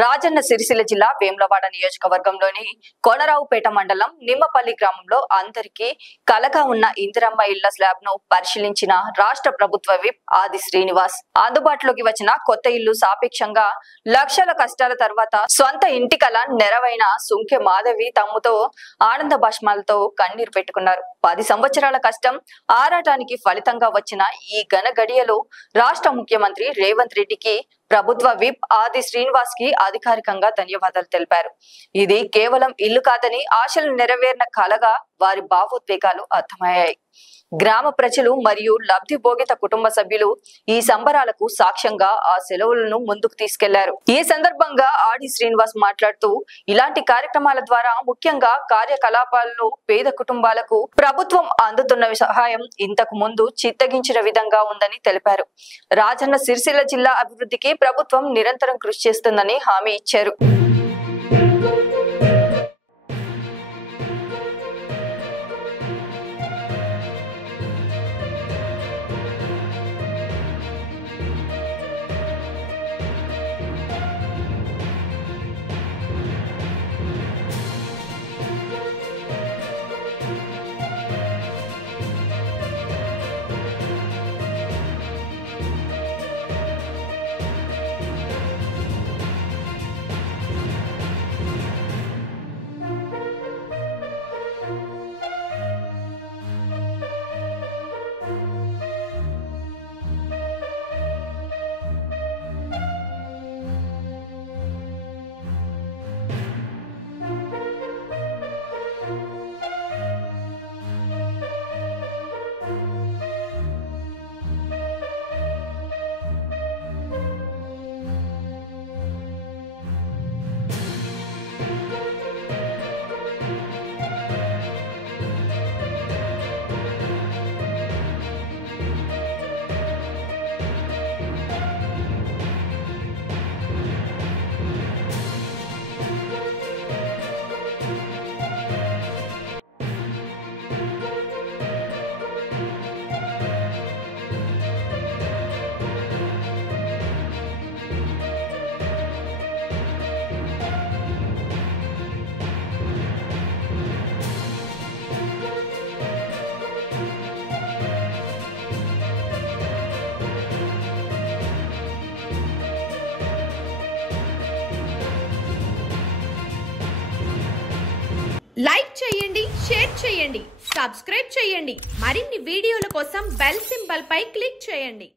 రాజన్న సిరిసిల్ల జిల్లా వేములవాడ నియోజకవర్గంలోని కొనరావుపేట మండలం నిమ్మపల్లి గ్రామంలో అందరికీ కలగా ఉన్న ఇందిరమ్మ ఇళ్ల స్లాబ్ ను పరిశీలించిన రాష్ట్ర ప్రభుత్వ విప్ ఆది శ్రీనివాస్ అందుబాటులోకి వచ్చిన కొత్త ఇల్లు సాపేక్షంగా లక్షల కష్టాల తర్వాత స్వంత ఇంటి కల నెరవైన సుంకె మాధవి తమ్ముతో ఆనంద బాష్మాలతో కన్నీరు పెట్టుకున్నారు. 10 సంవత్సరాల కష్టం ఆరాటానికి ఫలితంగా వచ్చిన ఈ ఘన గడియలో రాష్ట్ర ముఖ్యమంత్రి రేవంత్ రెడ్డికి ప్రభుత్వ విప్ ఆది శ్రీనివాస్ కి అధికారికంగా ధన్యవాదాలు తెలిపారు. ఇది కేవలం ఇల్లు కాదని ఆశలు నెరవేరిన కలగా వారి భావోద్వేగాలు అర్థమయ్యాయి. గ్రామ ప్రజలు మరియు లబ్ధిభోగిత కుటుంబ సభ్యులు ఈ సంబరాలకు సాక్ష్యంగా ఆ సెలవులను ముందుకు తీసుకెళ్లారు. ఈ సందర్భంగా ఆది శ్రీనివాస్ మాట్లాడుతూ ఇలాంటి కార్యక్రమాల ద్వారా ముఖ్యంగా కార్యకలాపాలలో పేద కుటుంబాలకు ప్రభుత్వం అందుతున్న సహాయం ఇంతకు ముందు చిత్తగించిన విధంగా ఉందని తెలిపారు. రాజన్న సిరిసిల్ల జిల్లా అభివృద్ధికి ప్రభుత్వం నిరంతరం కృషి చేస్తుందని హామీ ఇచ్చారు. లైక్ చేయండి, షేర్ చేయండి, సబ్స్క్రైబ్ చేయండి. మరిన్ని వీడియోల కోసం బెల్ సింబల్ పై క్లిక్ చేయండి.